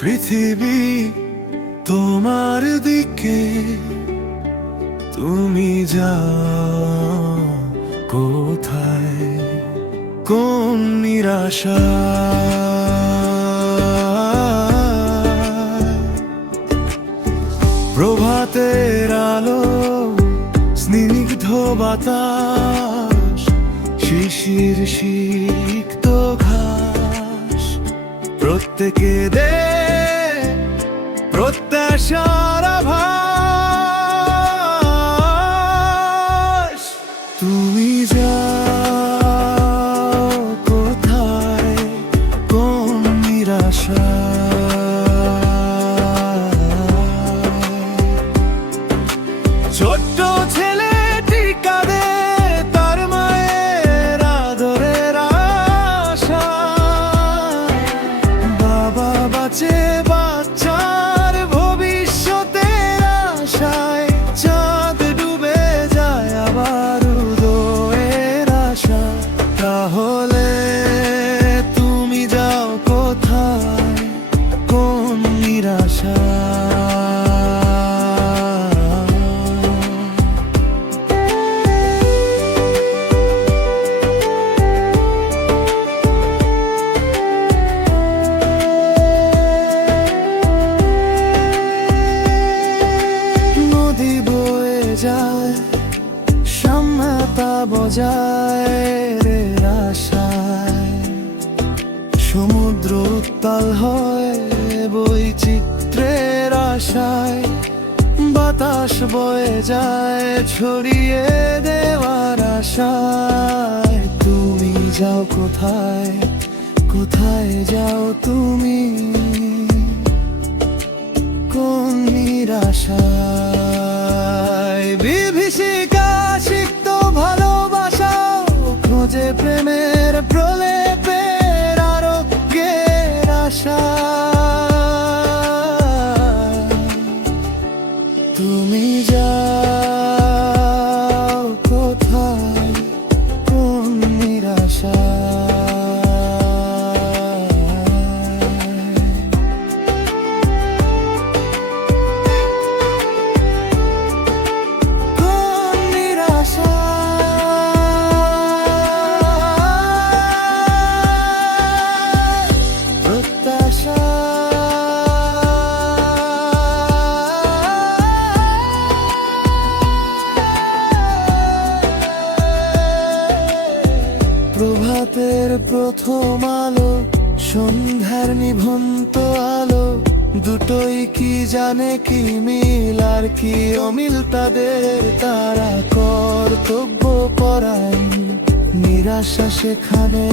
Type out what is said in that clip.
পৃথিবী তোমার দিকে তুমি যাও কোথায়, কোন নিরাশা প্রভাতের আলো, স্নিগ্ধ বাতাস, শিশির সিক্ত ঘাস, প্রত্যেকে দে প্রত্যাশার আভাস। তুমি যাও কোথায়, কোন নিরাশা ছোট্ট ছেলেটি কাঁদে তার মায়ের আদরের আশা, বাবা বাঁচে বাচ্চার ভবিষ্যতের আশায়, চাঁদ ডুবে যায় আবার উদয়ের আশা। তাহলে তুমি যাও কোথায়, কোন নিরাশা যায়, সাম্যতা বজায় রে আশায়, সমুদ্র উত্তাল হয় বৈচিত্র্যের আশায়, বাতাস বয়ে যায় ছড়িয়ে দেওয়ার আশায়। তুমি যাও কোথায়, কোথায় যাও তুমি, কোন নিরাশায় বিভীষিকা সিক্ত ভালোবাসা খোঁজে প্রেমের প্রলেপের আরোগ্যের আশা। তুমি যাও কোথায়, কোন নিরাশা প্রভাতের প্রথম আলো, সন্ধ্যার নিভন্ত আলো, দুটোই কি জানে কি মিল আর কি অমিল তাদের, তারা কর্তব্য পরায়ণ, নিরাশা সেখানে